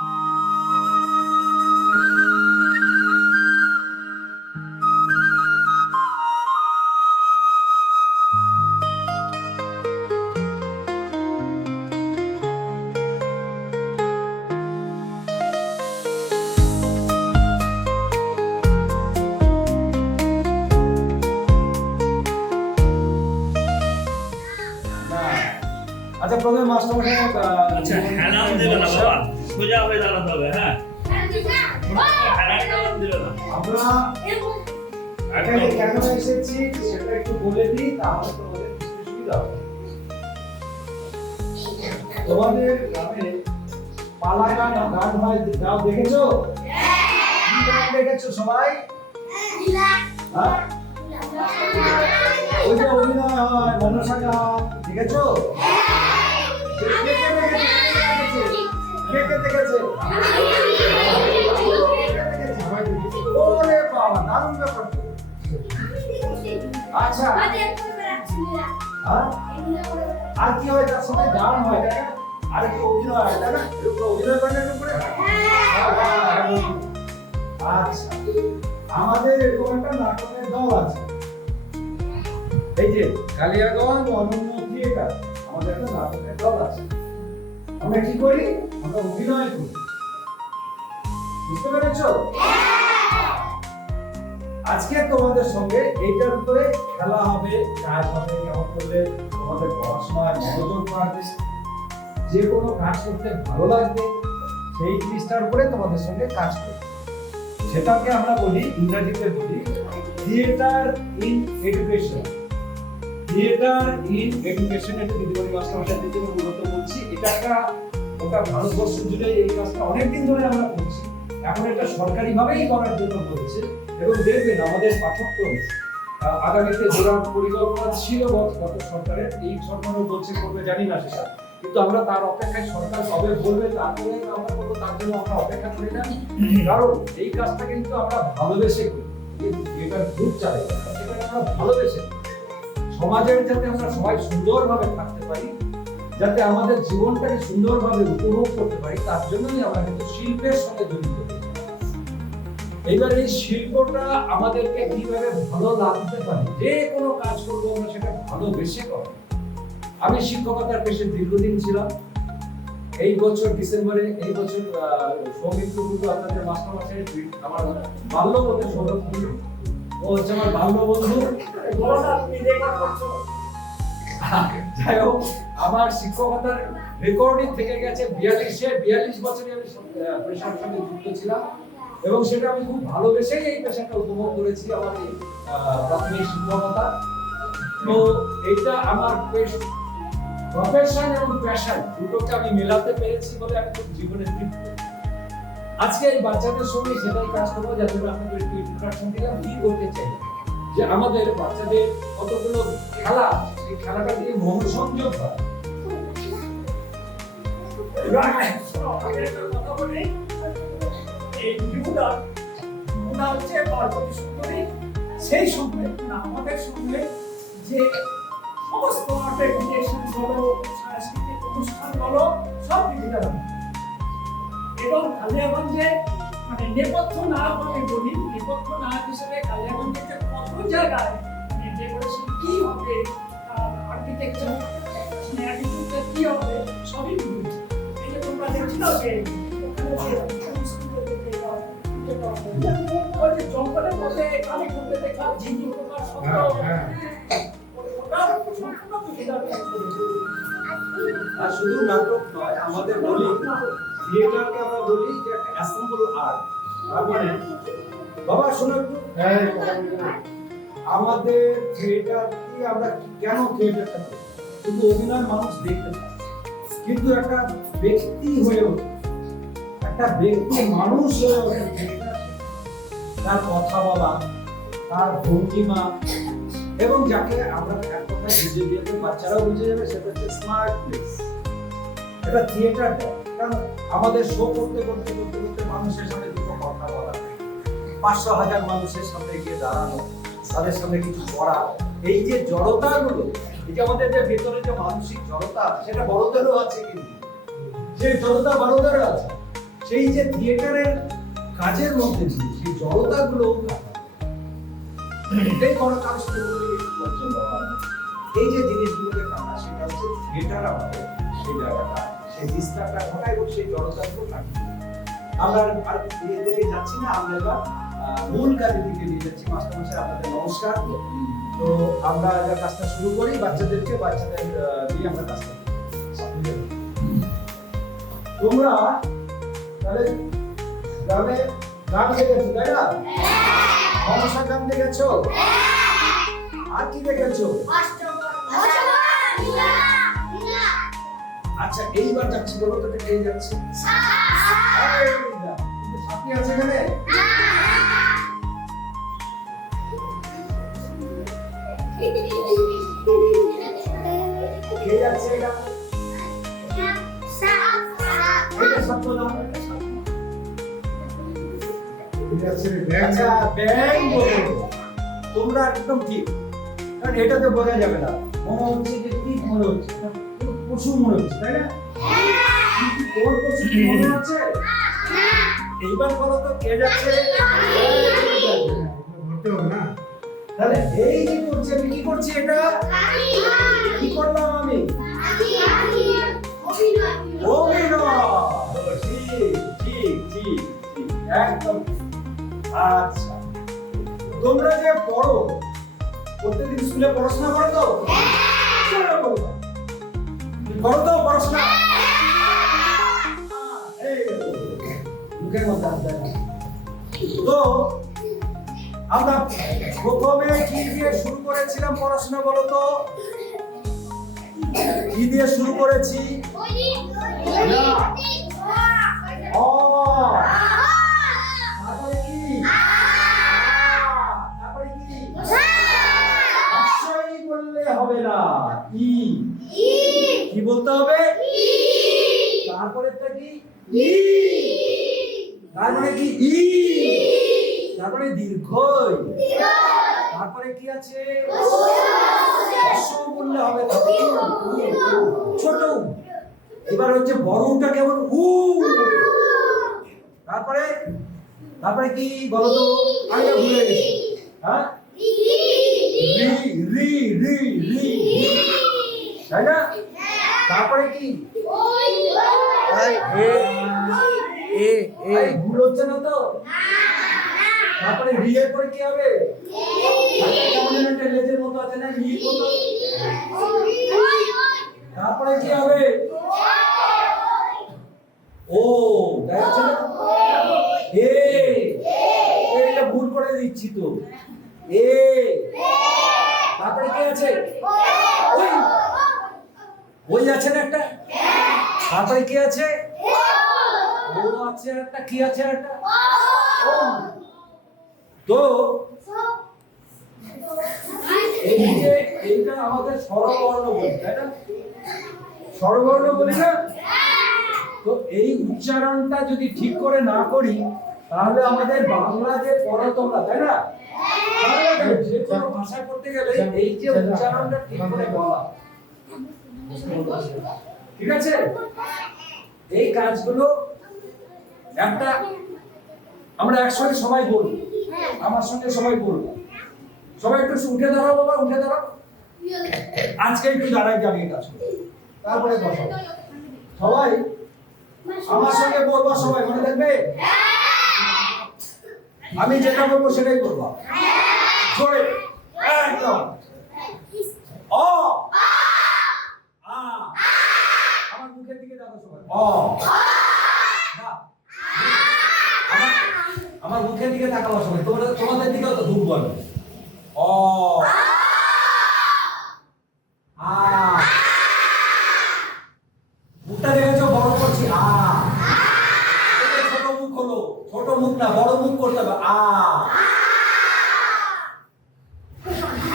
আচ্ছা প্রথমে মাস্টারমশাই আচ্ছা হেলাম দেবে না বাবা, সোজা হয়ে দাঁড়াতে হবে। হ্যাঁ হেলাম দেবে না। আমরা এখানে কেন এসেছি সেটা একটু বলে দিই, তাহলে তোমাদের বুঝতে সুবিধা হবে। তোমাদের গ্রামে পালা গান হয়, গাও দেখেছো? কি গান দেখেছো সবাই? হ্যাঁ? ওই যে অভিনয় হয় মনসা গান দেখেছো? কে দেখেছে? ওরে বাবা, দারুণ ব্যাপার তো। আচ্ছা আর কি হয়, তার সাথে গান হয়, তাই না? আর একটু অভিনয় হয়, তাই না? অভিনয় করেন একটু করে। আচ্ছা, আমাদের এরকম একটা নাটকের দল আছে, এই যে কালিয়াগঞ্জ অনন্য থিয়েটার, আমাদের একটা নাটকের দল আছে। আমরা কি করি? আমরা অভিনয় করি। বুঝতে পেরেছো? আজকে তোমাদের সঙ্গে এইটার উপরে খেলা হবে, কাজ হবে, কেমন করলে তোমাদের পড়াশোনায় মনোযোগ বাড়বে, যে কোনো কাজ করতে ভালো লাগবে, সেই জিনিসটার উপরে তোমাদের সঙ্গে কাজ করবে। সেটাকে আমরা বলি, ইংরেজিতে বলি theatre in education. Theatre in education, এটা দিদিমণি মাস্টারমশাইদের জন্য মূলত বলছি। এটা একটা ওটা ভারতবর্ষ জুড়ে এই কাজটা অনেকদিন ধরে আমরা করছি, এখন এটা সরকারিভাবেই করার জন্য বলছে। এবং দেখবেন আমাদের পাঠ্যক্রম আগামীতে জোড়ার পরিকল্পনা ছিল গত সরকারের, এই সরকারও বলছে করবে, জানি না সেটা, কিন্তু আমরা তার অপেক্ষায় সরকার কবে বলবে তারপরে আমরা করবো, তার জন্য আমরা অপেক্ষা করি না। কারণ এই কাজটা কিন্তু আমরা ভালোবেসে করি, এটা গ্রুপ চালাই, এটা আমরা ভালোবেসে সমাজের যাতে আমরা সবাই সুন্দরভাবে থাকতে পারি, যাতে আমাদের জীবনটাকে সুন্দরভাবে উপভোগ করতে পারি, তার জন্যই আমরা কিন্তু শিল্পের সঙ্গে জড়িত। এবার এই শিল্পটা আমাদেরকে কিভাবে ভালো লাগতে পারে, যে কোনো কাজ করবো আমরা সেটা ভালোবেসে করবো। আমি শিক্ষকতার পেশে দীর্ঘদিন ছিলাম। এই বছর ডিসেম্বরে, এই বছর সৌমিত্র গুরু আপনাদের মাস্টারমশাই আমার বাল্যবন্ধু, সৌরভ গুরু, ও হচ্ছে আমার বাল্যবন্ধু। যাই হোক, আমার শিক্ষকতার রেকর্ডিং থেকে গেছে 42 বছরে আমি পেশার সঙ্গে যুক্ত ছিলাম, এবং সেটা আমি খুব ভালোবেসেই এই পেশাটা উপভোগ করেছি, আমার এই প্রাথমিক শিক্ষকতা। তো এটা আমার প্রফেশন এবং প্যাশন দুটোকে আমি মেলাতে পেরেছি বলে আমি খুব জীবনে তৃপ্ত। আজকে এই বাচ্চাদের সঙ্গে সেটাই কাজ করবো, যাতে আপনাদের একটু ইন্ট্রোডাকশন দিলাম কি করতে চাই, যে আমাদের বাচ্চাদের কতগুলো খেলা, সেই খেলাটা দিয়ে মন সংযোগ হয়। সেই সঙ্গে আমাদের সঙ্গে যে সমস্ত আর্টিফিশিয়াল বলো, সাংস্কৃতিক অনুষ্ঠান বলো, সব ডিজিটাল। এবং কালিয়াগঞ্জে মানে নেপথ্য নায়ক আমি বলি, নেপথ্য নায়ক হিসেবে কালিয়াগঞ্জে কত জায়গায় ডেকোরেশন কি হবে, আর্কিটেকচার অ্যাটিটিউডটা কি হবে, সবই বলি। এই যে তোমরা দেখছো যে জঙ্গলের মধ্যে কালী করতে দেখা ঝিঝি পোকার শব্দ, আর শুধু নাটক নয়, আমাদের বলি থিয়েটারকে আমরা বলি যে একটা অ্যাসেম্বল আর্ট। তার মানে বাবা শোনো একটু, আমাদের থিয়েটার কি, আমরা কেন থিয়েটারটা করি? শুধু অভিনয় মানুষ দেখতে পায়, কিন্তু একটা ব্যক্তি হয়ে ওঠে, একটা ব্যক্তি মানুষ হয়ে ওঠে থিয়েটার, তার কথা বলা, তার ভঙ্গিমা, এবং যাকে আমরা এক কথায় বুঝে দিতে, বাচ্চারাও বুঝে যাবে, সেটা হচ্ছে স্মার্ট প্লেস। এটা থিয়েটার, কারণ আমাদের শো করতে করতে করতে করতে মানুষের সাথে দুটো কথা বলা, 500,000 মানুষের সামনে গিয়ে দাঁড়ানো, তাদের সামনে কিছু পড়া, এই যে জড়তাগুলো, এই যে আমাদের যে ভেতরে যে মানসিক জড়তা, সেটা বড়দেরও আছে, কিন্তু সেই জড়তা বড়দেরও আছে, সেই যে থিয়েটারের কাজের মধ্যে দিয়ে সেই জড়তাগুলো এটাই বড় কাজ শুরু করছেন বাবা। এই যে জিনিসগুলোকে কাটা সেটা হচ্ছে থিয়েটার আমাদের সেই জায়গাটা সেই ডিস্টার্বটা ঘটায় এবং সেই জড়তাগুলো কাটে। আমরা আর এর দিকে যাচ্ছি না, আমরা এবার মূল কাজের দিকে নিয়ে যাচ্ছি। মাস্টারমশাই আপনাদের নমস্কার। তো আমরা এবার কাজটা শুরু করি, বাচ্চাদের দিয়ে আমরা কাজটা তোমরা তাহলে গ্রামে গান দেখেছো তাই না? মনসা গান দেখেছো? আর কি দেখেছো? আচ্ছা এইবার যাচ্ছি, বলো তো কে যাচ্ছে? সাথী আছে এখানে? কে যাচ্ছে এটা? এটা সত্য না? আচ্ছা ব্যাং বলো। তোমরা একদম ঠিক, কারণ এটাতে বোঝা যাবে না। মনে হচ্ছে যে ঠিক মনে হচ্ছে, পশু মনে হচ্ছে তাই না? তোর পশু মনে হচ্ছে? এইবার বলো তো কে যাচ্ছে? তাহলে এই যে করছি আমি, কি করছি এটা? কি করলাম আমি? অভিনয়। ঠিক ঠিক ঠিক একদম। আচ্ছা তোমরা যে পড়ো, প্রত্যেকদিন স্কুলে পড়াশোনা করো তো? করো তো পড়াশোনা? মুখের মধ্যে আসবে না। তো আমরা প্রথমে কি দিয়ে শুরু করেছিলাম পড়াশোনা বলো তো? কি দিয়ে শুরু করেছি? অ। তারপরে কি? তারপরে কি? অবশ্যই বললে হবে না, ই। কি বলতে হবে? তারপরেটা কি? ই। তারপরে কি? ই। তারপরে দীর্ঘই। তারপরে কি আছে? বললে হবে না, ছোট। এবার হচ্ছে বড় উটা কেমন? উ। তারপরে তারপরে কি বলো তো? আমি ভুলে গেছি। হ্যাঁ, রি রি রি রি তাই না? তারপরে কি? ভুল হচ্ছে না তো? তারপরে রি এর পরে কি হবে? কেমন একটা লেজের মতো আছে না, ই মতো। তারপরে কি হবে? ও, দেখছেন না? এটা ভুল করে দিচ্ছি তো। তারপরে কি আছে? ওই আছে না একটা? তারপরে কি আছে? ও আছে একটা, কি আছে একটা? তো এই যে এইটা আমাদের স্বরবর্ণ বলি তাই না? স্বরবর্ণ বলি না? তো এই উচ্চারণটা যদি ঠিক করে না করি তাহলে আমাদের বাংলা যে পড়ো তোমরা তাই না? যে কোনো ভাষা করতে গেলে এই যে উচ্চারণটা ঠিক করে বলা, ঠিক আছে? এই কাজগুলো একটা আমরা একসঙ্গে সবাই বলবো, আমার সঙ্গে সবাই বলবো। সবাই একটু উঠে দাঁড়াও বাবা, উঠে দাঁড়াও। আজকে একটু দাঁড়াই দাঁড়িয়ে কাজ করো, তারপরে বসো। সবাই আমার সঙ্গে বলবো, সবাই মনে থাকবে? আমি যেটা বলবো সেটাই করবো। জোরে একদম। অ আ। আমার মুখের দিকে দেখো সবাই। অ আমার মুখের দিকে তাকাবো সবাই। তোমাদের দিকেও তো ধূপ বলো। অ আ। মুখটা দেখেছো? বড় করছি। আ। ছোট মুখ হলো, ছোট মুখ না, বড় মুখ করতে হবে। আ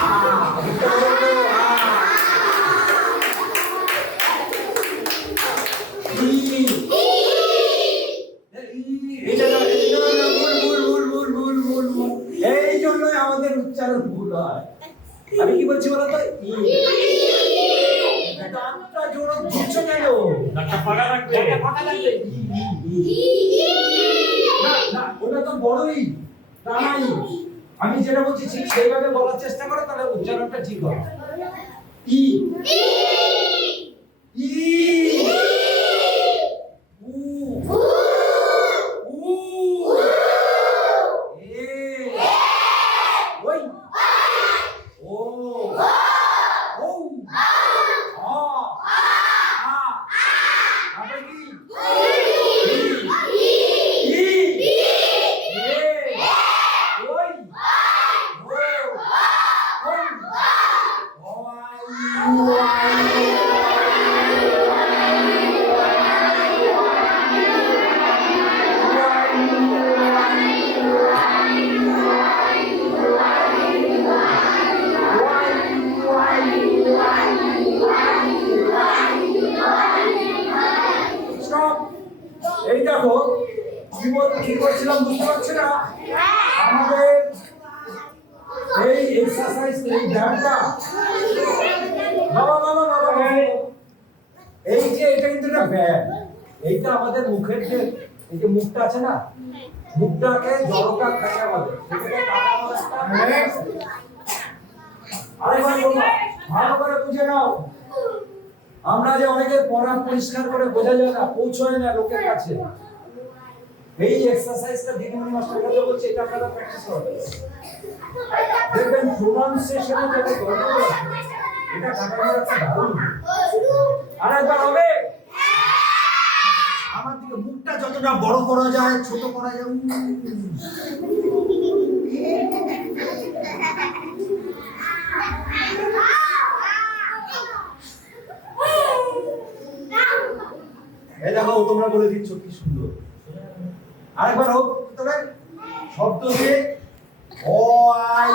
আ। মুখটা বড় করো। আ। ই। এই জন্যই আমাদের উচ্চারণ ভুল হয়। আমি কি বলছি বলো তো? দাঁতটা জোরে দিচ্ছ কেন? দাঁতটা ফাঁকা রাখবে। ফাঁকা লাগবে। বড়ই টানাই। আমি যেটা বলছি ঠিক সেইভাবে বলার চেষ্টা করো, তাহলে উচ্চারণটা ঠিক হবে। ই ই উ উ এ ওই ও ও আ আ আবে কি ই এ ওই ও Stop! এই দেখো কি করছিলাম বুঝতে পারছি না। আমাদের এই এক্সারসাইজ এই ব্যায়ামটা বাবা বাবা বাবা এই যে এটা কিন্তু একটা ব্যায়াম। এইটা আমাদের মুখের যে এই যে মুখটা আছে না, মুখটাকে জড়তা থাকে আমাদের, সেটাকে কাটানোর একটা আরেকবার বলবো, ভালো করে বুঝে নাও। আমরা যে অনেকের পড়া পরিষ্কার করে বোঝা যায় না, পৌঁছয় না লোকের কাছে, এই এক্সারসাইজটা দিদিমণি মাস্টার কাছে বলছে, এটা আপনারা প্র্যাকটিস করবেন। দেখবেন প্রোনাউন্সিয়েশনে যাতে গন্ডগোল আছে, এটা কাটানোর একটা দারুণ। আরেকবার হবে, আমার দিকে মুখটা যতটা বড় করা যায়, ছোট করা যায়। এই দেখো তোমরা বলে দিচ্ছ কি সুন্দর। আরেকবার হোক তবে শব্দ দিয়ে ও আই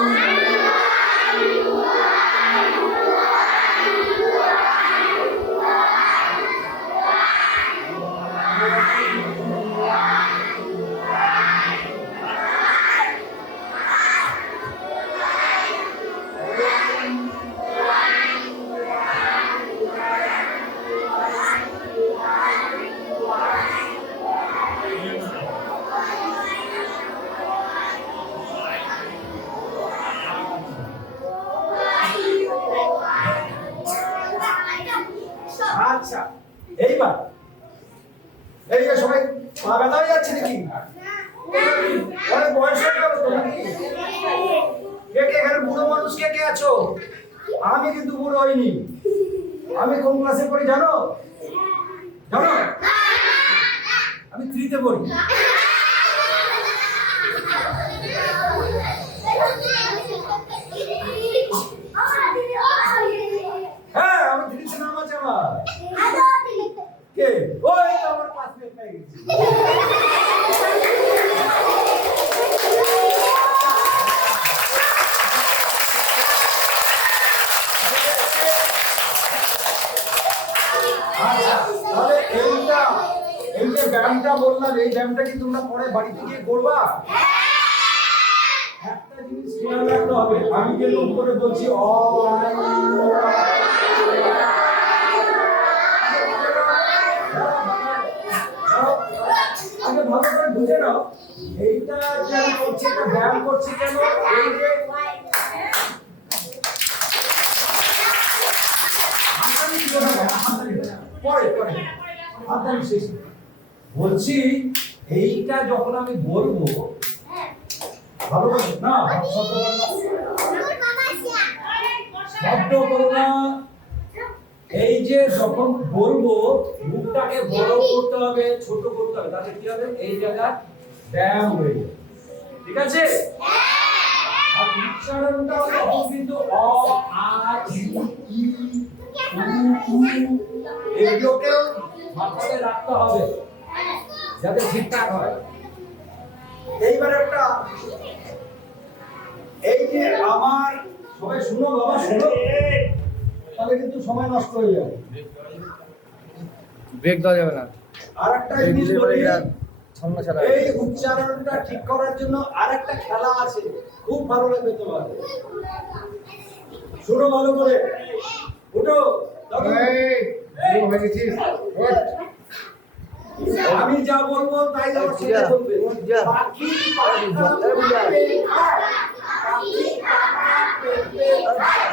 আচ্ছা, এইবার এই যে সবাই পা ব্যথা হয়ে যাচ্ছে নাকি? অনেক বয়স হয়ে গেল তো নাকি? কে কে এখানে বুড়ো মানুষ কে কে আছো? আমি কিন্তু বুড়ো হইনি। আমি কোন ক্লাসে পড়ি জানো? জানো? আমি 3 তে পড়ি। হ্যাঁ, আমি 3 তে নাম আছে আমার। কে? ওই তো আমার ক্লাসমেট হয়ে গেছে। আচ্ছা, তাহলে এই যে ব্যায়ামটা বললাম, এই ব্যায়ামটা কি তোমরা পরে বাড়িতে গিয়ে করবা? একটা জিনিস খেয়াল রাখতে হবে, আমি যে লোক করে বলছি অ আই আগে ভালো করে বুঝে নাও, এইটা যে আমি করছি, এটা ব্যায়াম করছি কেন? এই যে হাতালি ছিল না, হাতালি পরে পরে হাতালি শেষ বলছি। এইটা যখন আমি বলবো ভালো করে না, শব্দ করো না। এই যে যখন বলবো মুখটাকে বড় করতে হবে, ছোট করতে হবে, তাহলে কি হবে? এই জায়গা ব্যায়াম হয়ে যাবে। ঠিক আছে? আর উচ্চারণটা তখন কিন্তু অ আ ই ই উ উ এগুলোকেও মাথায় রাখতে হবে যাতে ঠিকঠাক হয়। এইবার একটা এই যে আমার সবাই শুনো বাবা, শুনো, তাহলে কিন্তু সময় নষ্ট হয়ে যাবে। ব্রেক দেওয়া যাবে না। আরেকটা জিনিস বলি, এই উচ্চারণটা ঠিক করার জন্য আরেকটা খেলা আছে, খুব ভালো লাগবে তোমার। শুনো ভালো করে, উঠো দাদু। আমি যা বলবো তাই আমার সেটা বলবে। পাখি পাখা পেঁপে খায়। পাখি পাখা পেঁপে খায়।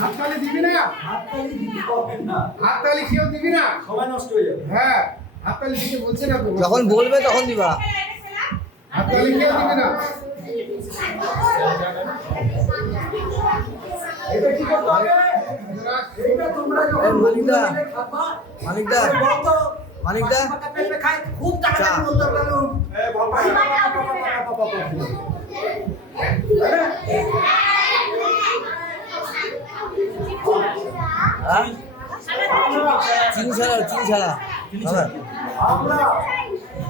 হাততালি দিবি না? হাততালি দিতে হবে না, হাততালি কেউ দিবি না? সময় নষ্ট হয়ে যাবে। হ্যাঁ, হাততালি দিতে বলছে না তো। যখন বলবে তখন দিবা। হাততালি কেউ দিবি না? এটা কি করতে হবে? এটা তোমরা যখন মানিকদা, খাবা, মানিকদা, বলতো মানিকদা, পাখি পাখা পেঁপে খায়, খুব তাড়াতাড়ি বলতে হবে না। হ্যাঁ? চিনি ছাড়া, চিনি ছাড়া। হ্যাঁ। আমরা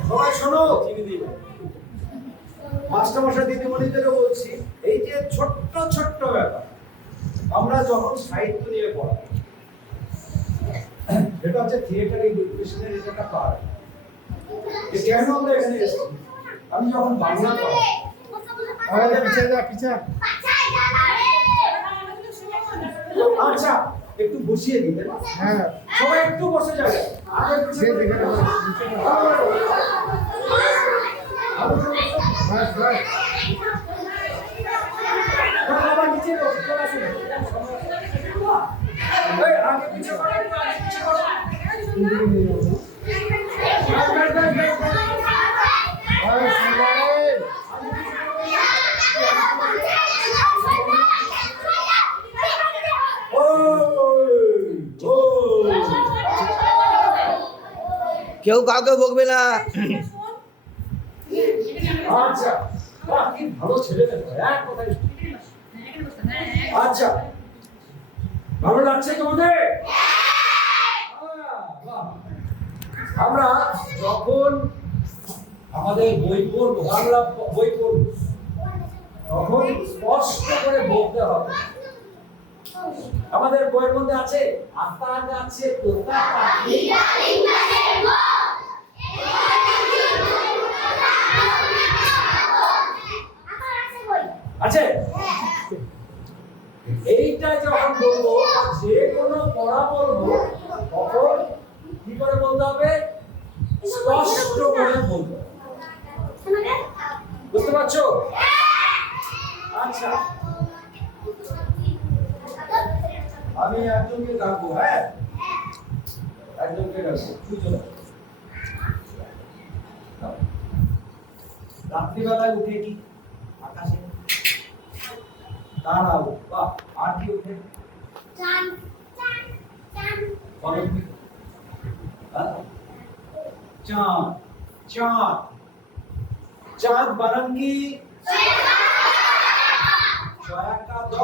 সবাই শোনো, মাস্টারমশাই দিদিমণিদেরও বলছি, এই যে ছোট্ট ছোট্ট ব্যাপার আমরা যখন সাহিত্য নিয়ে পড়াই, এটা হচ্ছে থিয়েটার এডুকেশনের এটা একটা পার্ট। কেন আমরা এখানে এসেছি? আমি যখন বাংলা পড়াই, আরে পিছিয়ে যা, পিছিয়ে। আচ্ছা একটু বসিয়ে দিবেন, হ্যাঁ, সবাই একটু বসে যাবে। আগে সে পিছিয়ে দেখে দিবেন। বাস বাস। আবার নিচে বসে চলে আসুন। এই, আগে পিছিয়ে করো, একটু আগে পিছিয়ে করো। ওই সবাই। কেউ কাউকে বকবে না। আচ্ছা, বাহ, কি ভালো ছেলে মেয়ে, এক কথায়। আচ্ছা, ভালো লাগছে তোমাদের? বাহ। আমরা যখন আমাদের বই পড়বো, বাংলা বই পড়বো, তখন স্পষ্ট করে বলতে হবে। আমাদের বইয়ের মধ্যে আছে আতা গাছে তোতা পাখি, আছে। এইটা যখন বলবো, যে কোনো পড়া বলবো, তখন কি করে বলতে হবে? স্পষ্ট করে বলতে হবে। বুঝতে পারছো? আচ্ছা, আমি একজনকে ডাকবো, হ্যাঁ, একজনকে ডাকবো। দুজন। রাত্রিবেলায় উঠে কি আকাশে তারা, বাহ, আর কি উঠে? বলো কি? হ্যাঁ? চাঁদ, চাঁদ, চাঁদ বারাঙ্গি ছয়াকা দ,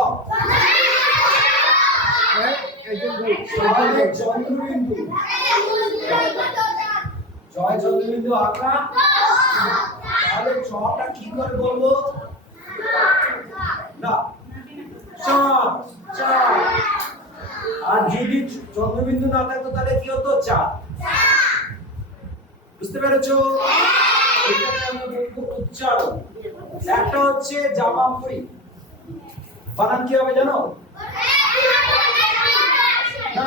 একজন বল। জয় চন্দ্রবিন্দু, জয় চন্দ্রবিন্দু আঁকা। তাহলে ছটা কি করে বলবো? না, চাঁদ, চাঁদ। আর যদি চন্দ্রবিন্দু না থাকতো তাহলে কি হতো? চাঁদ। বুঝতে পেরেছো? এটাকে আমরা বলবো উচ্চারণ। একটা হচ্ছে জামা পরি, বানান কি হবে জানো? না,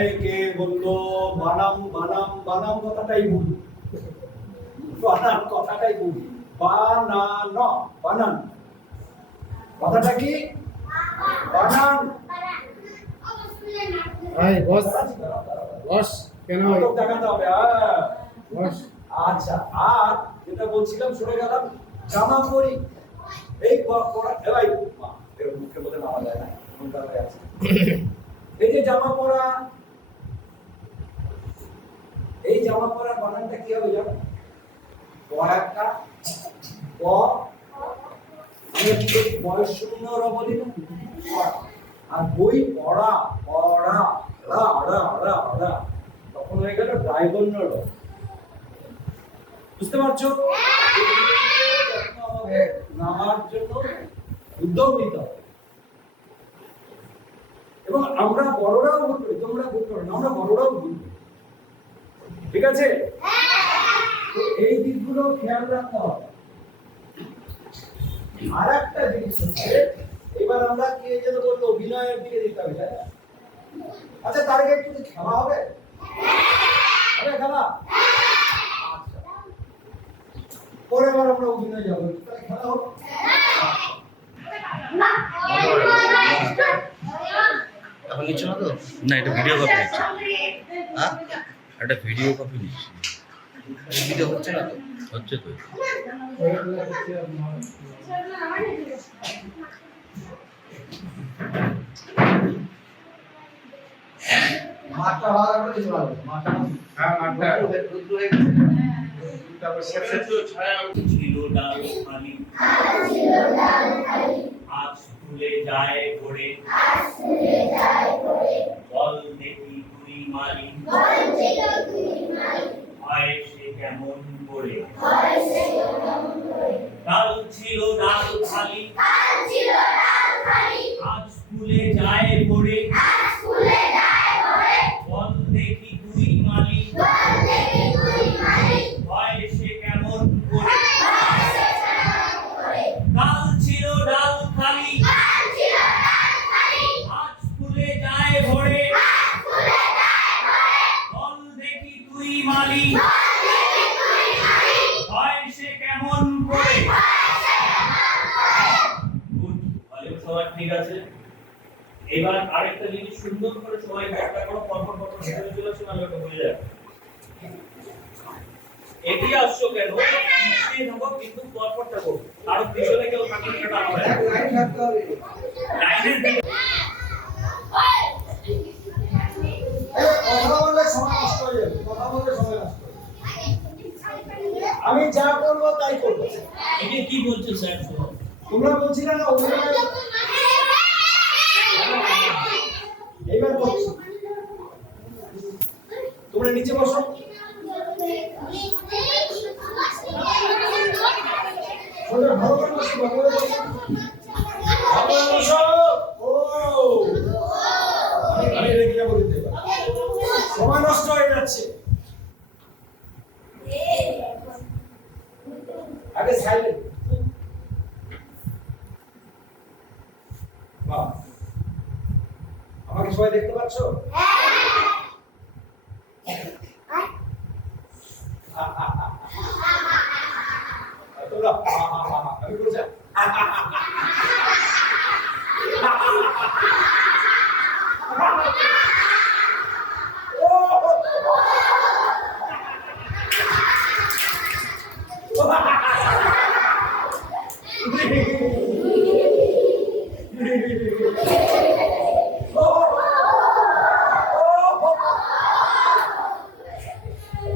এই কে বললো বানাম বানাম বানাম কথাটাই ভুল, বানান কথাটাই ভুল। বানান, বানান কথাটা কি? বানান। এই বস, বস কেন? নাটক দেখাতে হবে, হ্যাঁ। বস। আচ্ছা, আর যেটা বলছিলাম শুনে গেলাম, জামা পরি। এই পরা, ভাই মা, এর মুখের মধ্যে নামা যায় না, মনটা হয়ে আছে। এই যে জামা পরা, এই জামা পরার বানানটা কি হবে জানো? ক একটা ক বয়স শূন্য রবলি না আর বই পড়া পড়া রা রা রা রা তখন হয়ে গেল ড্রাইভার র। বুঝতে পারছো? আমাদের নামার জন্য উদ্যোগ নিতে হবে এবং আমরা বড়রাও ভুল করি, তোমরা ভুল করো না, আমরা বড়রাও ভুল করি। ঠিক আছে? তো এই দিকগুলো খেয়াল রাখতে হবে। আর একটা জিনিস হচ্ছে এবার আমরা কি যেন বললো অভিনয়ের দিকে দিতে হবে, তাই না? আচ্ছা তার আগে একটু খেলা হবে, হবে খেলা? আচ্ছা পরে আবার আমরা অভিনয় যাবো, তাহলে খেলা হবে। এখন নিচ্ছ না তো? না, এটা ভিডিও কপি নিচ্ছে। হ্যাঁ, একটা ভিডিও কপি নিচ্ছে। ভিডিও হচ্ছে না তো? হচ্ছে তো। মাঠটা ভালো করে দিতে পারবে, মাঠটা হ্যাঁ মাঠটা রুদ্র হয়ে গেছে। তারপর শেষে ছিল ডাল খালি, আজ ফুলে যায় ভরে, বল দেখি তুই মালি, হয় সে কেমন করে। ডাল ছিল ডাল খালি, আজ ফুলে যায় ভরে, বল দেখি তুই মালি, হয় সে কেমন করে। ডাল ছিল ডাল খালি, আজ ফুলে যায় ভরে, বল দেখি তুই মালি, হয় সে কেমন করে। Good, ভালো সবাই ঠিক আছে। এবার আরেকটা জিনিস সুন্দর করে সবাই একটা করে পরপর ভেতরে চলে আসুন, আমি ওটা বলে যাই। এগিয়ে আসছো কেন? পিছিয়ে থাকো কিন্তু পরপর থাকো, কারণ পিছনে কেউ থাকলে সেটা হবে না। লাইন থাকতে হবে। লাইনের দিকে কথা বললে সময় নষ্ট হয়ে যাবে, কথা বললে সময় নষ্ট হয়ে যাবে। আমি যা করবো তাই করবো। এটা কি বলছে স্যার? তোমরা বলছিলে না অভিনয়, এইবার বলছি তোমরা নিচে বসো। সোজা ভালো করে বসো, ভালো করে বসো, ভালো করে বসো। ও আমি রেগে যাবো কিন্তু এবার। সময় নষ্ট হয়ে যাচ্ছে। আগে সাইলেন্ট। বাহ, আমাকে সবাই দেখতে পাচ্ছ? তোমরা আমি বলছি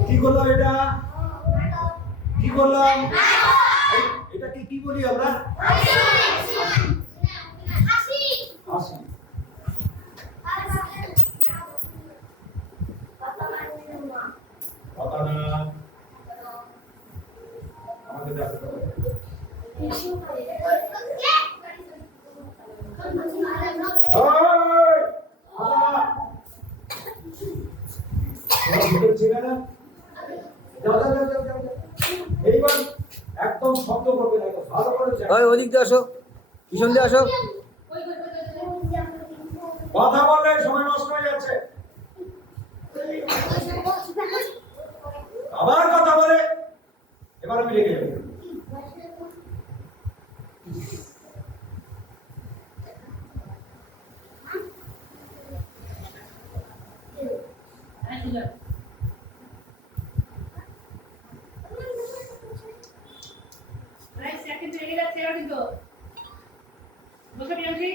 কি করলাম এটা? কি করলাম? এটাকে কি বলি আমরা? হাসি। কথা না আমাকে দেখতে হবে। এইবার একদম শব্দ করবে না, ভালো করে ওই ওদিক দিয়ে আসো, পিছন দিয়ে আসো। কথা বললে সময় নষ্ট হয়ে যাচ্ছে। আবার কথা বলে এবার আমি রেগে যাবো। সেকেন্ড লেগে যাচ্ছে এবার কিন্তু বসে বিয়াংশী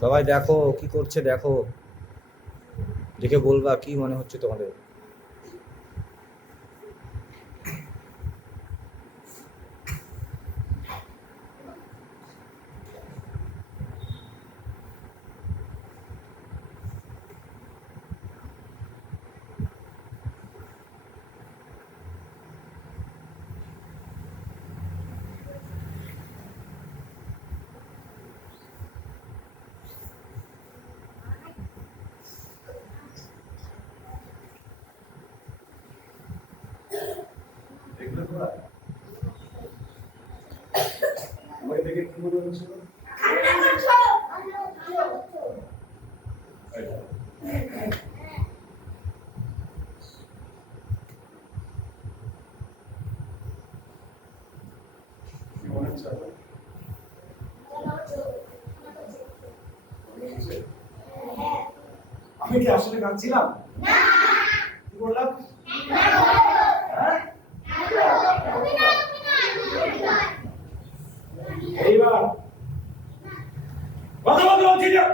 সবাই দেখো কি করছে, দেখো, দেখে বলবা কি মনে হচ্ছে তোমাদের। দেখলে তোরা আমাকে দেখে কি মনে হচ্ছিল? কি মনে হচ্ছে আপনার? আমি কি আসলে কাঁদছিলাম? কি বললাম? হ্যাঁ? এইবার কথা বলতে বলছি না,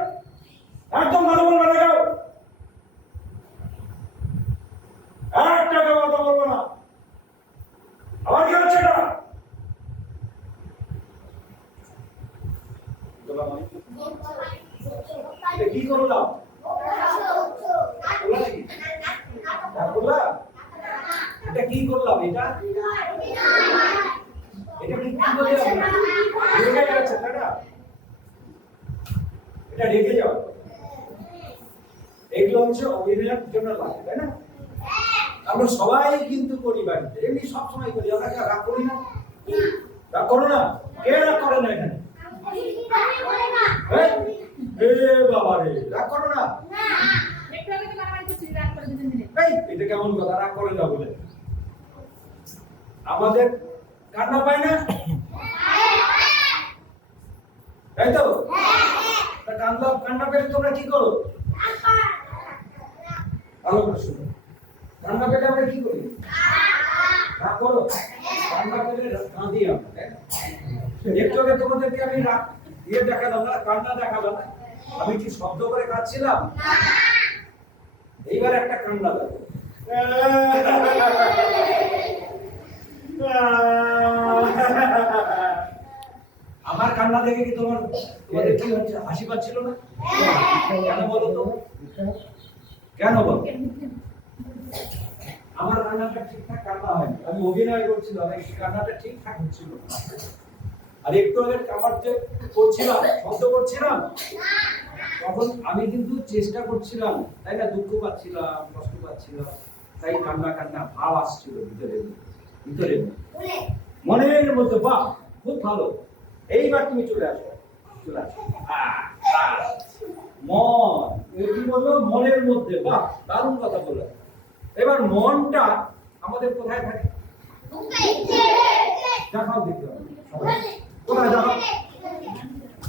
একদম কথা বলবো না, কেউ একটা কেউ কথা বলবো না। আবার কি হচ্ছে না? কি করলাম? এটা কি করলাম? এটা এটা কি করলাম? রেগে যাচ্ছে, তাই না? এটা রেগে যাওয়া, এগুলো হচ্ছে অভিনয়ের জন্য লাগে, তাই না? আমরা সবাই কিন্তু করি বাড়িতে, এমনি সবসময় করি। আমরা কি রাগ করি না? রাগ করো না? কে রাগ করে না এখানে? এ বাবা রে, রাগ করো না? এটা কেমন কথা, রাগ করে না বলে? আমাদের কান্না পায় না, তাই তো? কান্না পেলে তোমরা কি করো? ভালো করে শুনো, কান্না পেলে আমরা কি করি? রাগ করো? কান্না পেলে কাঁদি আমরা, তাই না? একটু আগে তোমাদেরকে আমি দেখালাম না, কান্না দেখালাম না, আমি কি শব্দ করে কাঁদছিলাম? এইবার একটা কান্না দেখো। আমার কান্না দেখে কি তোমাদের কি হচ্ছে? হাসি পাচ্ছিল না? কেন বলো তো? কেন বলো? আমার কান্নাটা ঠিকঠাক কান্না হয়নি, আমি অভিনয় করছিলাম, এই কান্নাটা ঠিকঠাক হচ্ছিল না। আর একটু আগে আমার যে করছিলাম, শব্দ করছিলাম, তখন আমি কিন্তু চেষ্টা করছিলাম, তাই না? দুঃখ পাচ্ছিলাম, কষ্ট পাচ্ছিলাম, তাই কান্না কান্না ভাব আসছিল ভিতরে ভিতরে মনের মধ্যে। বাহ, খুব ভালো। এইবার তুমি চলে আসো, চলে আসো। মন, কি বললো? মনের মধ্যে। বাহ, দারুণ কথা বললো। এবার মনটা আমাদের কোথায় থাকে? দেখাও, দেখতে হবে। কোথায় দেখাও?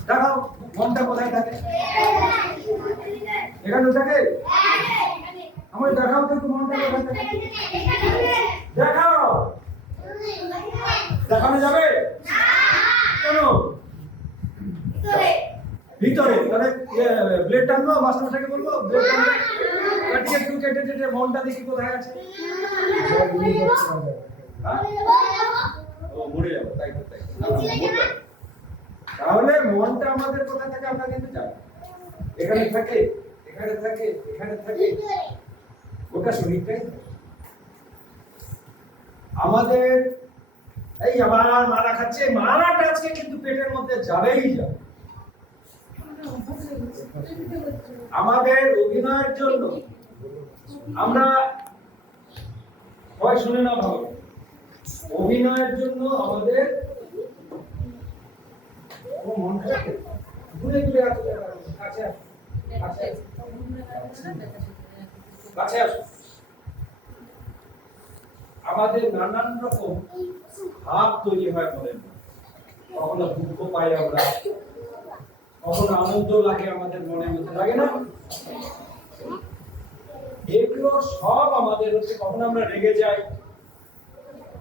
দেখাও, মনটা কোথায় থাকে? এখানে থাকে? আমার দেখাও তো, মনটা কোথায় থাকে? দেখাও। দেখানো যাবে? কেন? ভিতরে। তাহলে ব্লেড টানবো, মাস্টারমশাইকে বলবো ব্লেড টানবো, কাটিয়ে একটু কেটে কেটে মনটা দেখি কোথায় আছে। ও, মরে যাবো, তাই তো, তাই। তাহলে মনটা আমাদের কোথায় থাকে আমরা কিন্তু জানি। এখানে থাকে, এখানে থাকে, এখানে থাকে, ওটা শরীরটাই আমাদের। এই আমার মারা খাচ্ছে, মারাটা আজকে কিন্তু পেটের মধ্যে যাবেই যাবে। আমাদের অভিনয়ের জন্য আমরা হয় শুনে না ভালো, অভিনয়ের জন্য আমাদের মন খারাপ, ঘুরে ঘুরে কাছে কাছে আসো। আমাদের নানান রকম ভাব তৈরি হয় মনের মধ্যে। কখনো দুঃখ পাই আমরা, কখনো আনন্দ লাগে আমাদের মনের মধ্যে, লাগে না? এগুলো সব আমাদের হচ্ছে। কখনো আমরা রেগে যাই,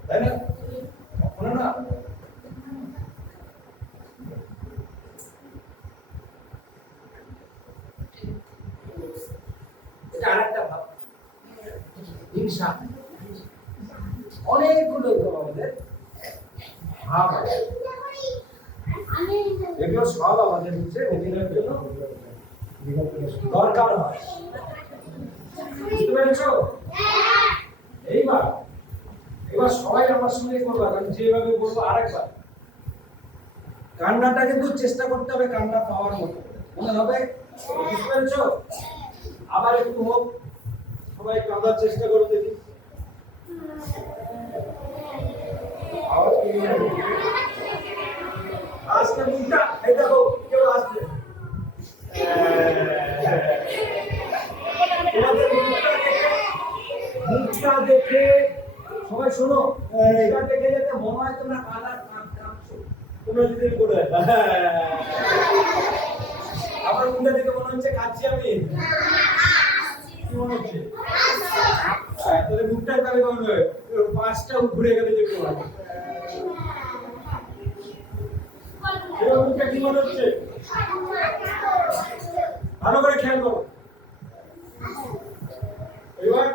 তাই না? কখনো না অনেকগুলো আমাদের ভাব আছে। এগুলো সব আমাদের হচ্ছে অভিনয়ের জন্য দরকার হয়। বুঝতে পেরেছো? এইবার এবার সবাই আমার সঙ্গে করবো, আমি যেভাবে বলবো আরেকবার। কান্নাটা কিন্তু চেষ্টা করতে হবে কান্না পাওয়ার মতো, মনে হবে। বুঝতে পেরেছো? আবার একটু হোক, সবাই কাঁদার চেষ্টা করে দেখি। আওয়াজ কি হবে? আজকে মুখটা এই দেখো কেউ আসছে। তোমাদের মুখটা দেখে সবাই শোনো, এটা দেখে যেতে মনে হয় তোমরা কাঁদছো, তোমরা যদি করে আবার মুখটা দেখে মনে হচ্ছে কাঁদছি আমি, কি মনে হচ্ছে? তাহলে মুখটা তাহলে করবে পাঁচটা ঘুরে গেলে যে কেউ মুখটা কি মনে হচ্ছে? ভালো করে খেয়াল করো। এবার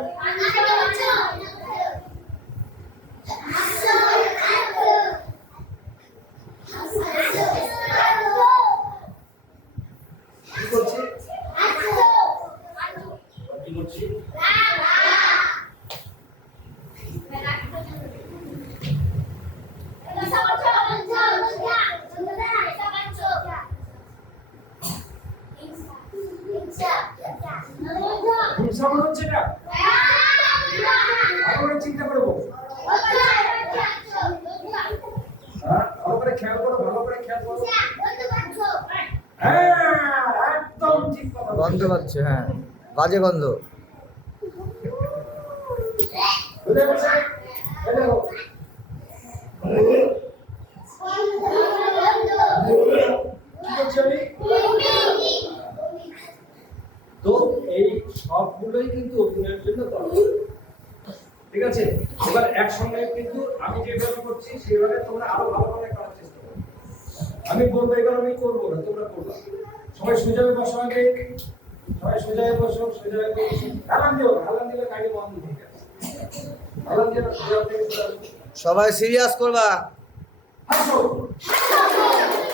কি করছি? কি করছি? হিংসা মনে হচ্ছে এটা? ভালো করে চিন্তা করে বলো। হ্যাঁ, ভালো করে খেয়াল করো, ভালো করে খেয়াল করো। হ্যাঁ, একদম ঠিক কথা বলেছো। গন্ধ পাচ্ছে, হ্যাঁ, বাজে গন্ধ। বুঝতে পেরেছো? এই দেখো। কি করছি আমি? তো এই সবগুলোই কিন্তু অভিনয়ের জন্য দরকার। ঠিক আছে? এবার একসঙ্গে কিন্তু আমি যেভাবে করছি সেভাবে তোমরা আরো ভালো করে করার চেষ্টা করো। আমি বলবো এবার আমি করবো না, তোমরা করবে। সবাই সোজা হয়ে বসো আগে, সবাই সোজা হয়ে বসো, সোজা হয়ে বসো। হালান দিলে গাড়ি বন্ধ হয়ে যাবে। হালান দিলে সোজা হয়ে বসো। সবাই সিরিয়াস করবা। হাসো,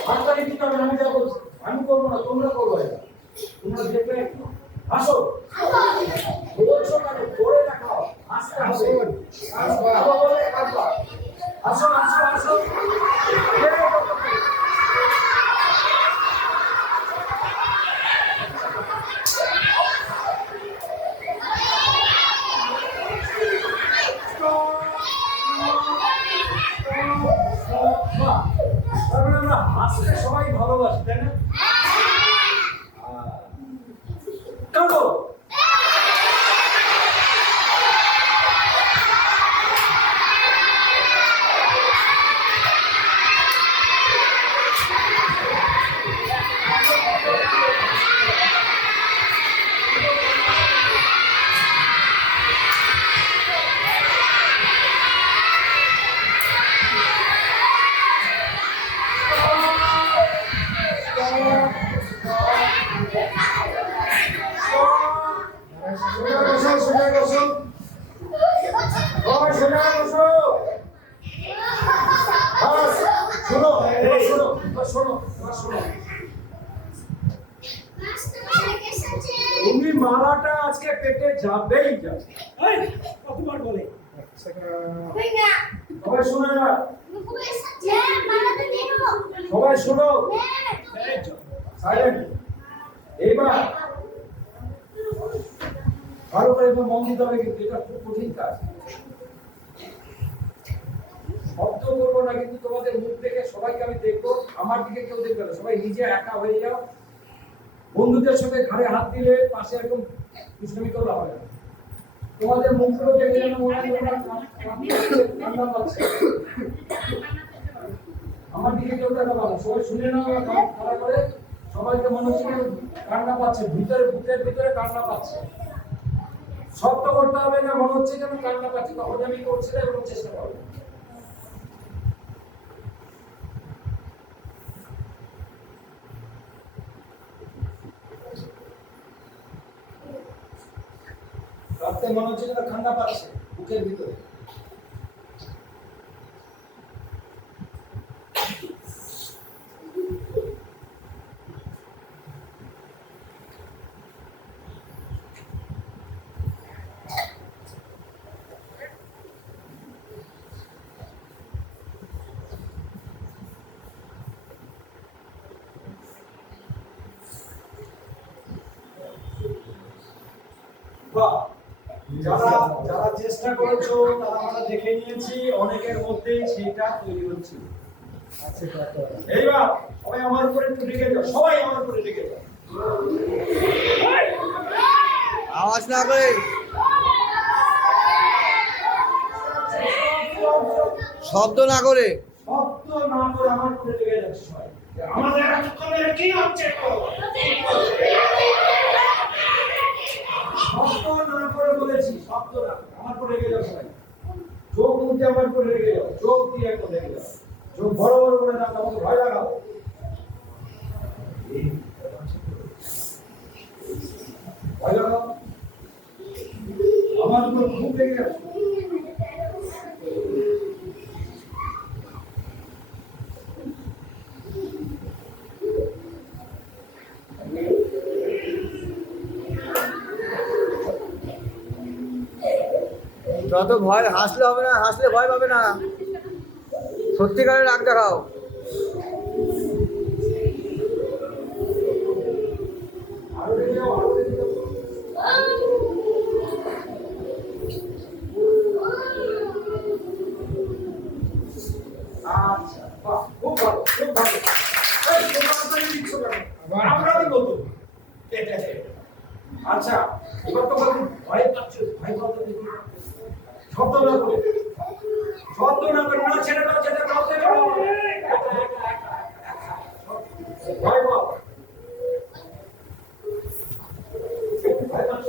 হাততালি দিতে হবে, আমি যা বলছি আমি করবো না, তোমরা করবো। এটা তোমরা দেখবে একটু হাসো। বলছো কেন? ধরে রাখো, হাসতে হবে। হাসো বলে কাঁদবা। হাসো হাসো হাসো। আমরা হাসতে সবাই ভালোবাসি, তাই না? কাঁদো। তুমি মালাটা আজকে পেটে যাবেই যাবে। এই কতবার বলে সবাই শুনে না, সবাই শোনো, সাইলেন্ট। এইবার ভালো করে একটু মন দিতে হবে, কিন্তু এটা খুব কঠিন কাজ। শব্দ করবো না, কিন্তু তোমাদের মুখ দেখে সবাইকে আমি দেখবো, আমার দিকে কেউ দেখবে না। সবাই নিজে একা হয়ে যাও। বন্ধুদের সাথে ঘাড়ে হাত দিলে পাশে এরকম দুষ্টামি করলে হবে না। তোমাদের মুখগুলো দেখে যেন মনে হয় তোমরা কান্না পাচ্ছে। আমার দিকে কেউ দেখা পাবো, সবাই শুনে নাও খারাপ করে। সবাইকে মনে হচ্ছে কান্না পাচ্ছে, ভিতরে বুকের ভিতরে কান্না পাচ্ছে। শব্দ করতে হবে না, মনে হচ্ছে যেন কান্না পাচ্ছে, তখন আমি করছি না, এবং চেষ্টা করবো। রাতে মনে হচ্ছে যেন ঠান্ডা পাচ্ছে বুকের ভিতরে। বাহ, যারা যারা চেষ্টা করেছো তারা আমরা দেখে নিয়েছি, অনেকের মধ্যেই সেটা তৈরি হচ্ছে। এইবার সবাই আমার উপরে একটু রেগে যাও, সবাই আমার উপরে রেগে যাও। আওয়াজ না করে, শব্দ না করে। শব্দ না করে আমার উপরে রেগে যাচ্ছে সবাই। আমাদের এতক্ষণের কি হচ্ছে গো? শব্দ না করে বলেছি, শব্দ না, আমার উপরে রেগে যাও সবাই। চোখ মুখে আমার উপরে রেগে যাও, চোখ দিয়ে একটু রেগে যাও, চোখ বড় বড় করে না, আমাকে ভয় লাগাও। ভয় লাগাও, আমার উপর খুব রেগে যাচ্ছে। যত ভয়, হাসলে হবে না, হাসলে ভয় পাবে না, সত্যিকারের রাগ দেখাও। আরো রেগে যাও, আরো রেগে যাও। আচ্ছা, বাহ, খুব ভালো, খুব ভালো। এই, তোমরা তাড়াতাড়ি দিচ্ছ কেন? আমরা দিব তো। আচ্ছা, এবার তো বলুন, ভয় পাচ্ছ, ভয় পাচ্ছ দেখি। শব্দ না করে, শব্দ না করে, না ছেড়ে দাও, ছেড়ে দাও, ছেড়ে দাও। ভয় পাও। ভয় পাচ্ছ?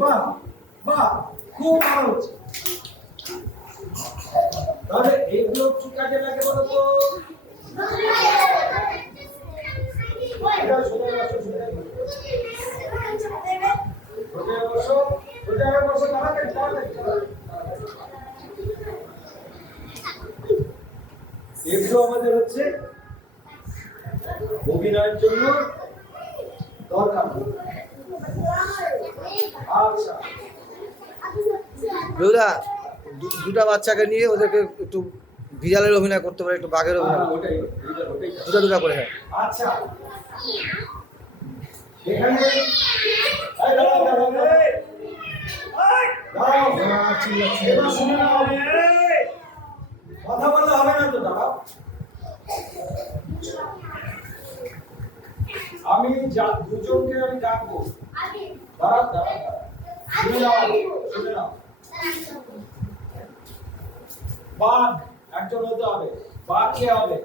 বাহ, বাহ, খুব ভালো হচ্ছে। তাহলে এইগুলো কি কাজে লাগে বলো তো? এটা সোজা বসো, সোজা বসো, সোজা বসো, তাড়াতাড়ি, তাড়াতাড়ি, তাড়াতাড়ি। এগুলো আমাদের হচ্ছে অভিনয়ের জন্য দরকার। আচ্ছা, বেহুদা, দুটা বাচ্চাকে নিয়ে ওদেরকে একটু বিড়ালের অভিনয় করতে পারে, একটু বাঘের অভিনয়, ওটাই, ওটাই। দুটা করে। হ্যাঁ, আচ্ছা, এখানে এই দাঁড়াও, দাঁড়াও, এই, দাঁড়াও, এবার শুনে নাও, কথা বললে হবে না তো, দাঁড়াও। আমি দুজনকে আমি ডাকবো, দাঁড়াও, দাঁড়াও, শুনে নাও, শুনে নাও। বাঘ একজন হতে হবে, বাঘ কে হবে?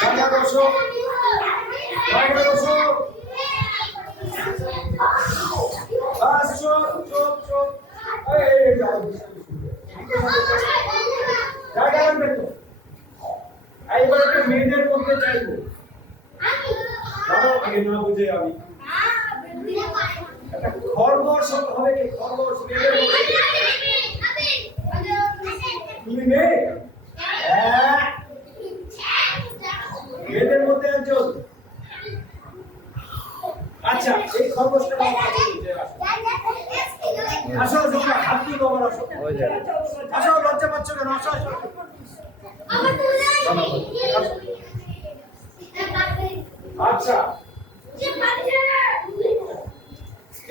জায়গা বসো, জায়গা বসো। বাস, চুপ, চুপ, চুপ। এই, যাও, জায়গা লাগবে তো। এইবার একটা মেয়েদের মধ্যে চাইবো, দাঁড়াও, আগে না বুঝে আমি একটা খরগোশ হবে কি? খরগোশ মেয়েদের মধ্যে। তুমি মেয়ে? হ্যাঁ, মেয়েদের মধ্যে একজন। আচ্ছা, এই খরগোশটা আমার কাছে নিয়ে আসো। আসো, তোমরা হাত দিয়ে বাবার আসো। আসো, লজ্জা পাচ্ছ কেন? আসো, আসো। আচ্ছা,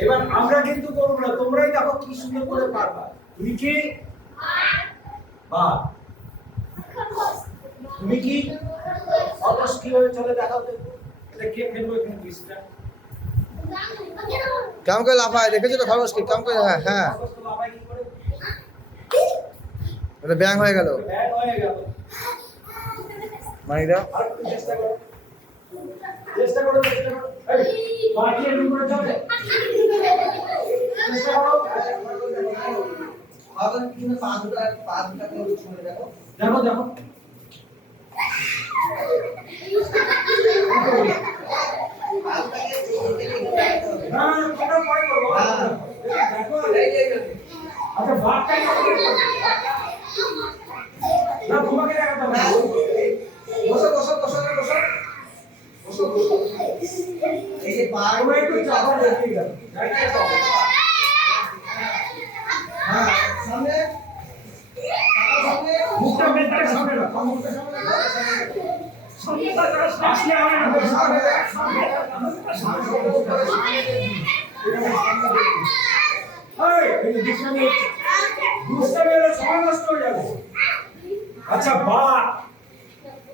এবার আমরা কিন্তু করবো না, তোমরাই দেখো কি সুন্দর করে পারবা। তুমি কি? বাহ, তুমি কি? খরগোশ কিভাবে চলে দেখাও তো। এটা কে ফেলবো এখানে বিষটা? কেমন করে লাফায় দেখেছো তো খরগোশকে? কেমন করে? হ্যাঁ, হ্যাঁ, খরগোশ তো লাফায় কি করে? এটা ব্যাং হয়ে গেল। ব্যাং হয়ে গেল। মানে দাও, আর একটু চেষ্টা করো, চেষ্টা করো, চেষ্টা করো। এই, বাকি এমনি করে চলে। চেষ্টা করো। দেখো, দেখো। না, তোমরা পরে করবো। দেখো, আচ্ছা, বাঘটাই করবে। না, তোমাকে দেখাতে হবে। বসো, বসো, বসো, বসো। বসো, বসো। তোমরা একটু চাপা দেখিয়ে গেল। জায়গায় চাপা। হ্যাঁ সামনে মুখটা বেঁধে সামনে রাখো। সামনে তাকা, আসলে হবে না। এই দুষ্টামি হচ্ছে। দুষ্টামি হলে সময় নষ্ট হয়ে যাবে। আচ্ছা বা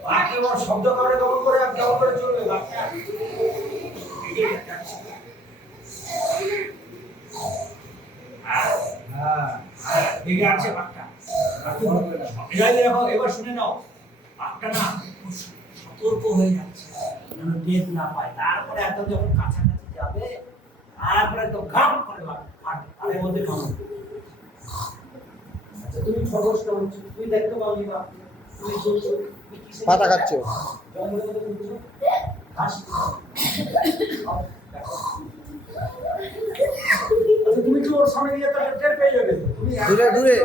বাকি ওর শব্দ কারণে কেমন করে আর কেমন করে চলবে বাচ্চা হ্যাঁ এগিয়ে আছে বাচ্চা এরাই দেখো এবার শুনে নাও বাচ্চা না খুব সতর্ক হয়ে যাচ্ছে যেন টের না পায় তারপরে এত যখন কাছাকাছি যাবে তারপরে তো ঘাম করে তার মধ্যে কাম আচ্ছা তুমি খরগোশটা হচ্ছে তুই দেখতে পাওনি বা তুমি চলছো পাতা খাচ্ছ জঙ্গলের মধ্যে ঘুরছো ঘাস আচ্ছা তুমি কি ওর সামনে গিয়ে তাকে টের পেয়ে যাবে তুমি দূরে, দূরে।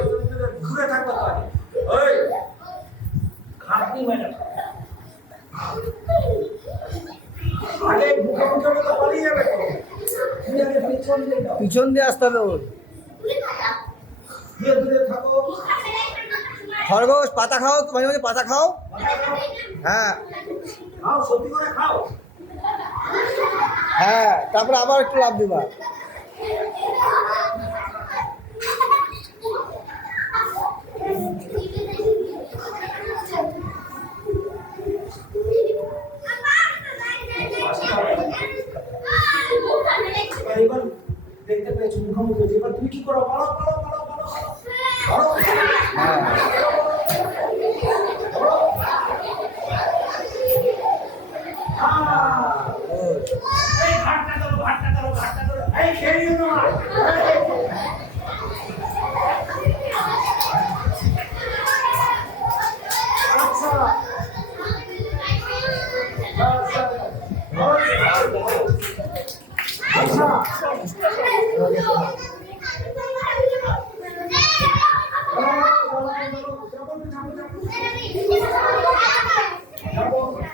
দূরে থাকবে তো আগে ওই খাটনি ম্যাডাম আগে মুখোমুখি মতো পালিয়ে যাবে তো তুমি আগে পিছন দিয়ে যাও পিছন দিয়ে আসতে হবে ওর দূরে দূরে থাকো খরগোশ পাতা খাও মাঝে মাঝে পাতা খাও হ্যাঁ খাও সত্যি করে খাও হ্যাঁ তারপরে আবার একটু লাভ দিবা এবার দেখতে পেয়েছো মুখোমুখি হয়েছে। এবার তুমি কি করো পালো পালো পালো পালো পালো হ্যাঁ এই ঘাটটা ধরো ঘাটটা ধরো ঘাটটা ধরো এই খেয়ে নিও না আচ্ছা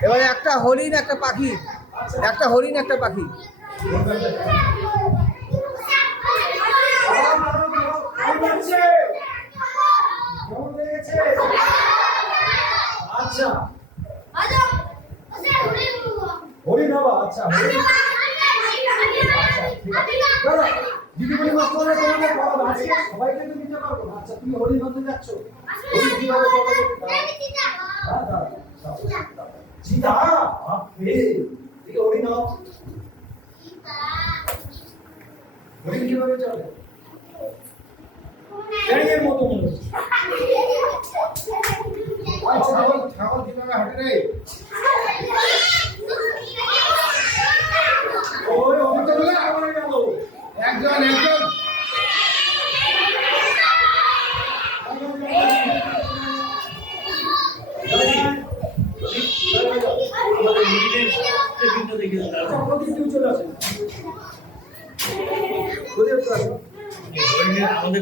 এবারে একটা হরিণ একটা পাখি একটা হরিণ একটা পাখি আচ্ছা হরি বাবা আচ্ছা দাদা দিদিমণি মাস্টার তোমাদের পড়াবো আজকে সবাইকে তো দিতে পারবো না আচ্ছা তুমি হরি বাঁধতে যাচ্ছ হরি কিভাবে পড়াবে চিতা আপনি ঠিক হরি নাও হরি কিভাবে চলে গাড়ির মতো মনে হচ্ছে ছাগল ছাগল কিভাবে হাঁটে রে ওই অমিতা বলে আমার গেল একজন একজন আমাদের মিডিলের টেবিলটা দেখে দাও আমাদের কেউ চলে আসে কোথায় চলে আসে আমাদের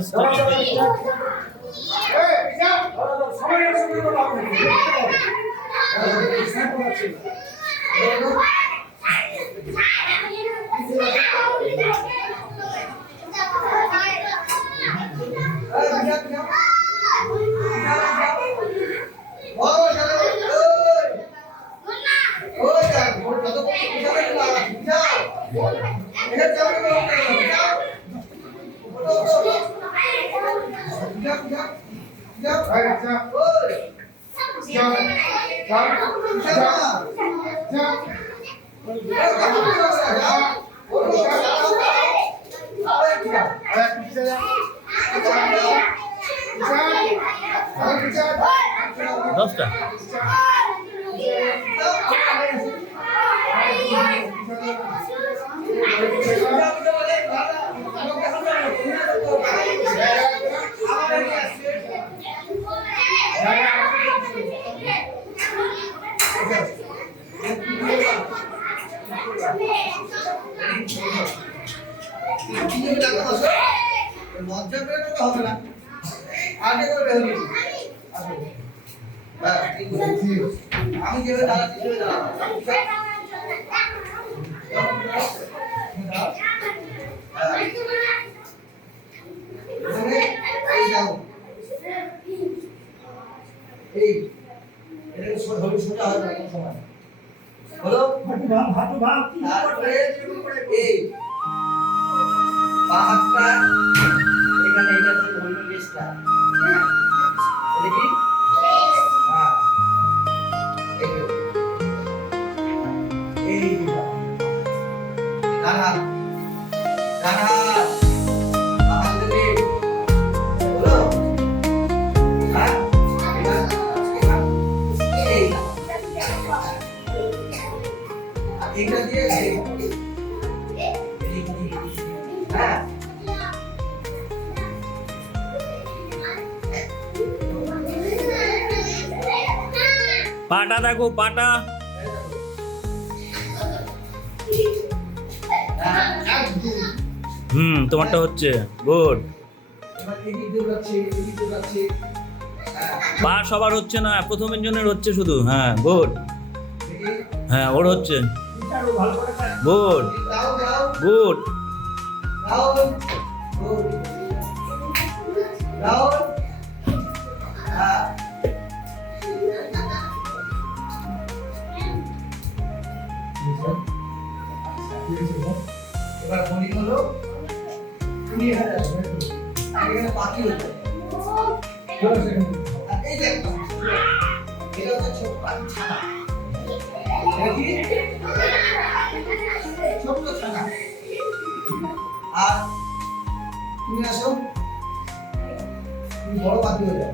এই যাও সবাই একসঙ্গে কথা বলুন এই যাও যাও যাও দশটা লজ্জা করে কথা হবে না আগে করে বের হবি হ্যাঁ ঠিক বলেছি আমি যেভাবে দাঁড়াচ্ছি সেভাবে দাঁড়াবো এটাকে ধরে সোজা হবে না কোনো সময় হলো ভাতু ভাব কি তারপরে এই বাঁ হাতটা এখানে এটা হচ্ছে ধরুন লেজটা এটা কি হ্যাঁ এই ডান হাত বাঁ হাত দিলে হলো হ্যাঁ এই এইটা দিয়ে হ্যাঁ পাটা দেখো পাটা তোমারটা হচ্ছে গুড এবার এদিক দিয়ে যাচ্ছে এদিক দিয়ে যাচ্ছে পা সবার হচ্ছে না প্রথমের জনের হচ্ছে শুধু হ্যাঁ গুড হ্যাঁ ওর হচ্ছে আরো ভালো করে কাজ গুড দাও দাও গুড দাও দাও হ্যাঁ এবার বলি হলো তুমি এখানে আসবে এখানে পাখি হচ্ছে এই দেখো এটা হচ্ছে ছোট পাখি ছানা এটা কি ছোট ছানা আর তুমি আসো তুমি বড় পাখি হয়ে যাও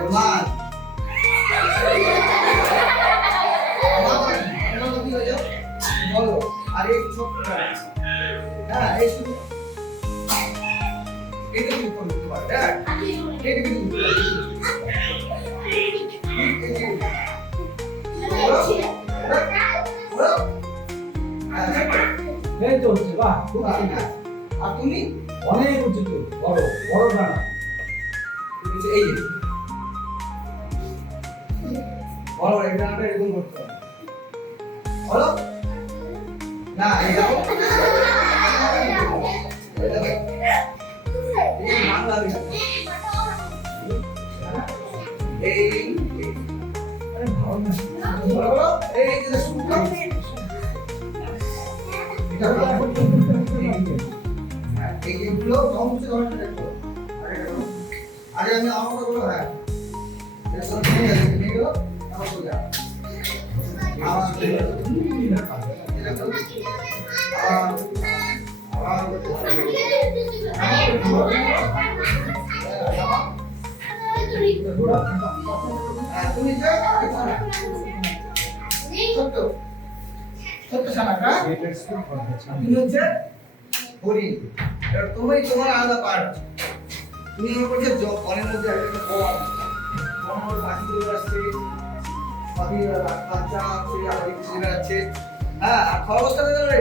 প্রমাণ হয়ে যাও বলো আর এই ছোট হ্যাঁ এই শুধু এটা কি করতে পারে হ্যাঁ এটা কি এই তো হচ্ছে বাহ খুব ভালো। আর তুমি অনেক উঁচু তো বড় বড় ডানা এই যে বড় এই ডানাটা এরকম করতে হবে বলো না এই দেখো এই বাংলা এই আরে ভালো না বলো এই যে শুনছো এটা এইগুলো কমছে ধরনের দেখো আরে আমি আমার কথা বলো হ্যাঁ এটা সব ঠিক আছে নিয়ে গেল আমার সোজা আওয়াজ তুমি যে ছোট্ট ছোট্ট ছানাটা তুমি হচ্ছে হরিণ এবার তুমি তোমার আলাদা পার্ট তুমি আমার বলছে বনের মধ্যে একটা বন বনের মধ্যে পাখি চলে আসছে পাখি বাচ্চা আছে আবার একটু চলে যাচ্ছে হ্যাঁ আর খরগোশটা বেরো রে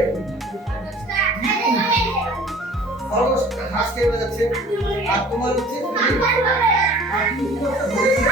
খরগোশ ঘাস খেয়ে বেড়াচ্ছে আর তোমার হচ্ছে আর তুমি একটা ধরেছো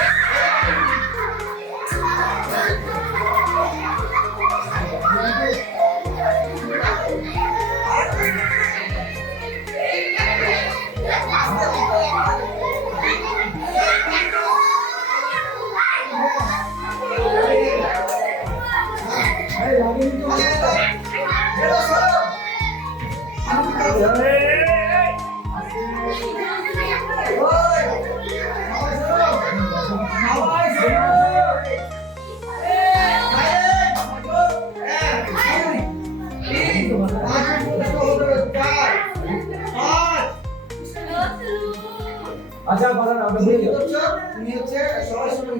আচ্ছা বাজার আমরা ভুলে যাও তুমি হচ্ছে সরাসরি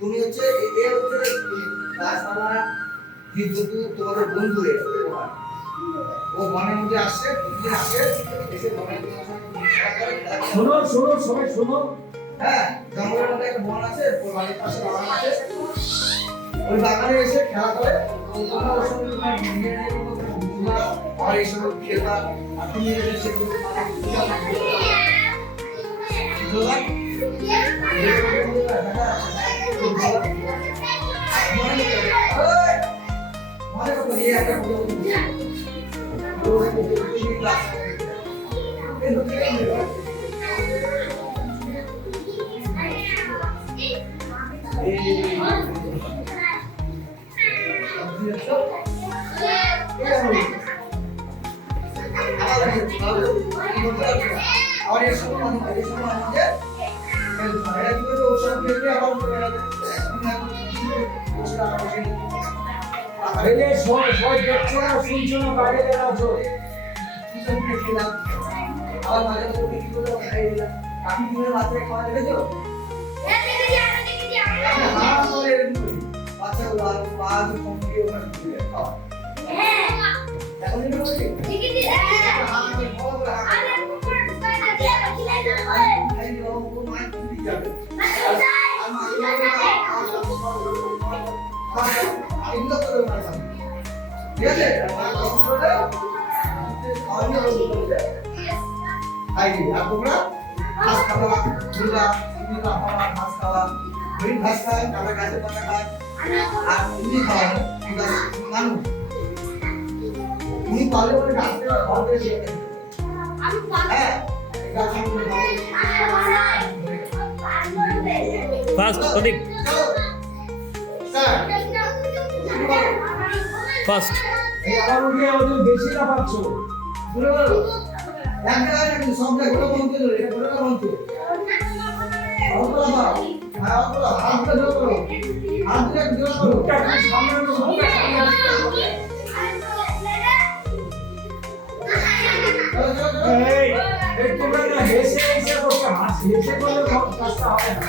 তুমি হচ্ছে এ হচ্ছে গাছপালা জীবজন্তু তোমাদের বন্ধু ও বনের মধ্যে আসছে প্রতিদিন আসে এসে বনের শোনো শোনো সবাই শোনো হ্যাঁ জঙ্গলের মধ্যে একটা বন আছে ওর বাড়ির পাশে বাগান আছে ওই বাগানে এসে খেলা করে তোমরা ওর সঙ্গে তোমার নিয়ে আর এইসব খেলবা আর তুমি এসে সেগুলো বারণ করে গেছে তুমি এখন বসে থাকা বসে এই যে সবাই দেখছো না শুনছো না বাইরে যারা আছো তুমি খেলাম আবার মাঝে মাঝে কি করে খাইয়ে দিলাম কাকি দিনের বাচ্চাকে খাওয়া দেখেছো হ্যাঁ করে এরকম করি বাচ্চাগুলো আর পা দিয়ে কমকে ওখানে দিয়ে খাওয়া এখন এটা বলছি হাত দিয়ে বড় করে হাত খাই দিও ও মায়ের কুড়ি যাবে আর মাঝে মাঝে এগুলো করে মারা যাবে ঠিক আছে মা কম করে খাওয়া নিয়ে বলতে খাই আর তোমরা ঘাস খাওয়া দুলা তুমি খাওয়া ঘাস খাওয়া হরিণ ঘাস খায় কাটা গাছের পাতা খায় আর তুমি খাওয়া মানুষ তুমি পারলে বলে গাছ থেকে ফল করে দিয়ে হ্যাঁ গাছ ফার্স্ট প্রদীপ স্যার ফার্স্ট এই আবার উঠে ওদের বেশি না পাচ্ছ শুনে বলো এক জায়গায় না কিন্তু সব জায়গায় গোটা বন্ধ করে এটা গোটা বন্ধ অল্প দাও হ্যাঁ অল্প দাও হাতটা জোর করো হাত দিয়ে জোর করো মুখটা একটু সামনে আনো, মুখটা সামনে আনো। চলো চলো চলো এই এই তোমরা না হেসে হেসে করছো হেসে করলে কাজটা হবে না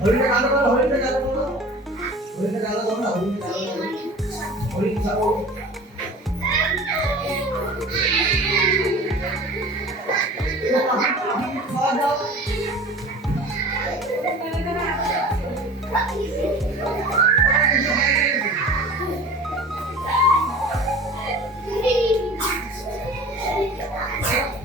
হরিণটা গালো করো হরিণটা গালো করো হরিণটা গালো করো না হরিণটা গালো করো হরিণ খাবো খাওয়া দাও Thank you.